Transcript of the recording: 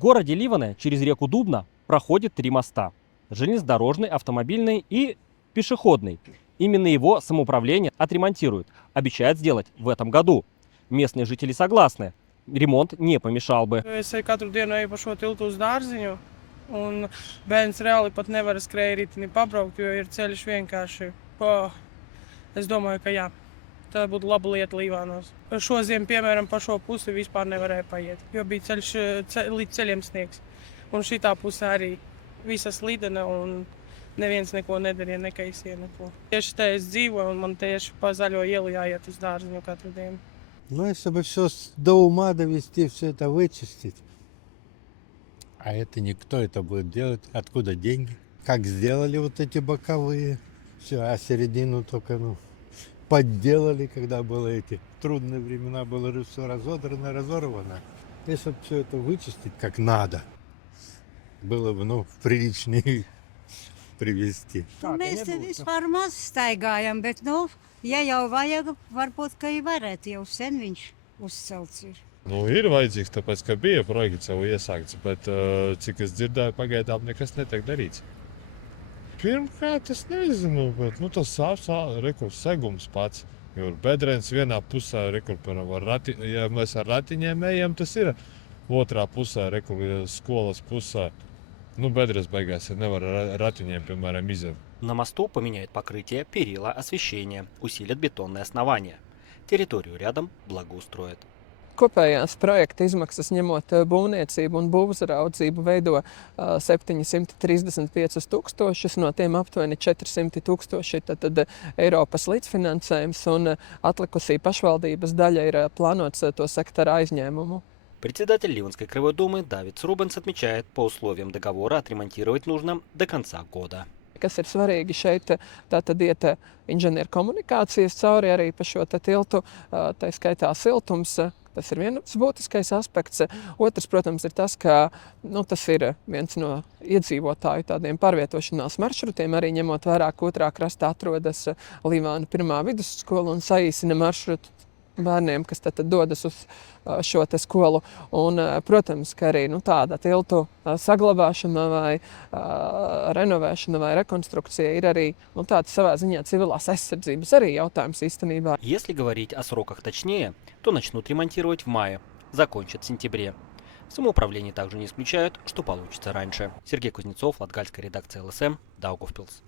городе Ливане через реку Дубна проходит 3 моста. Железнодорожный, автомобильный и пешеходный. Именно его самоуправление отремонтирует. Обещает сделать в этом году. Местные жители согласны. Ремонт не помешал бы. Es katru dienu eju pa šo tiltu uz dārziņu, un bērns reāli pat nevar skrējritini pabraukt, jo ir ceļš vienkārši pa... Es domāju, ka jā, tā būtu laba lieta Līvānos. Šodien, piemēram, pa šo pusi vispār nevarēja paiet, jo bija ceļš līdz ceļiem sniegs. Un šitā pusē arī visa slidena un neviens neko nedarīja, nekaisīja neko. Tieši te es dzīvoju, un man tieši pa zaļo ielu jāiet uz dārziņu katru dienu. Ну, если бы все до ума довести, все это вычистить. А это никто это будет делать. Откуда деньги? Как сделали вот эти боковые. Все, а середину только, подделали, когда было эти трудные времена, было все разодрано, разорвано. Если бы все это вычистить как надо, было бы, в приличный привести. Mēs te vispār maz staigājam, bet, ja jau vajag, varbūt, ka varētu jau sen viņš uzcelts ir. Ir vajadzīgs, tāpēc, ka bija projekts jau iesākts, bet, cik es dzirdēju, pagaidām nekas netiek darīts. Pirmkārt, es nezinu, bet, tas segums pats, jo ir bedrens vienā pusē, ja mēs ar ratiņiem ejam, tas ir otrā pusē, skolas pusē. Bedres beigās nevar ar ratiņiem, piemēram, iziet. На мосту поменяют покрытие, перила, освещение, усилят бетонные основания. Территорию рядом благоустроят. Kopējās projekta izmaksas ņemot būvniecību un būvzaraudzību veido 735 000, no tiem aptuveni 400 000 tad Eiropas līdzfinansējums un atlikusī pašvaldības daļa ir plānots to sektora aizņēmumu. Председатель Ливанской краевой думы Давид Рубенс отмечает, по условиям договора отремонтировать нужно до конца года. Kas ir svarīgi šeit, tātad iet inženieru komunikācijas cauri arī pa šo tiltu, tā skaitā siltums. Tas ir viens būtiskais aspekts. Otrs, protams, ir tas, ka tas ir viens no iedzīvotāju tādiem pārvietošanās maršrutiem, arī ņemot vērā, ka otrā krastā atrodas Līvāna pirmā vidusskola un saīsina maršrutu bērniem, kas tad dodas uz šo skolu. Un, protams, ka arī tāda tiltu saglabāšana vai renovēšana vai rekonstrukcija ir arī tāda savā ziņā civilās aizsardzības arī jautājums īstenībā. Если говорить о сроках точнее, то начнут ремонтировать в мае, закончат в сентябре. В самоуправлении также не исключают, что получится раньше. Сергей Кузнецов, Латгальская редакция ЛСМ, Даугавпилс.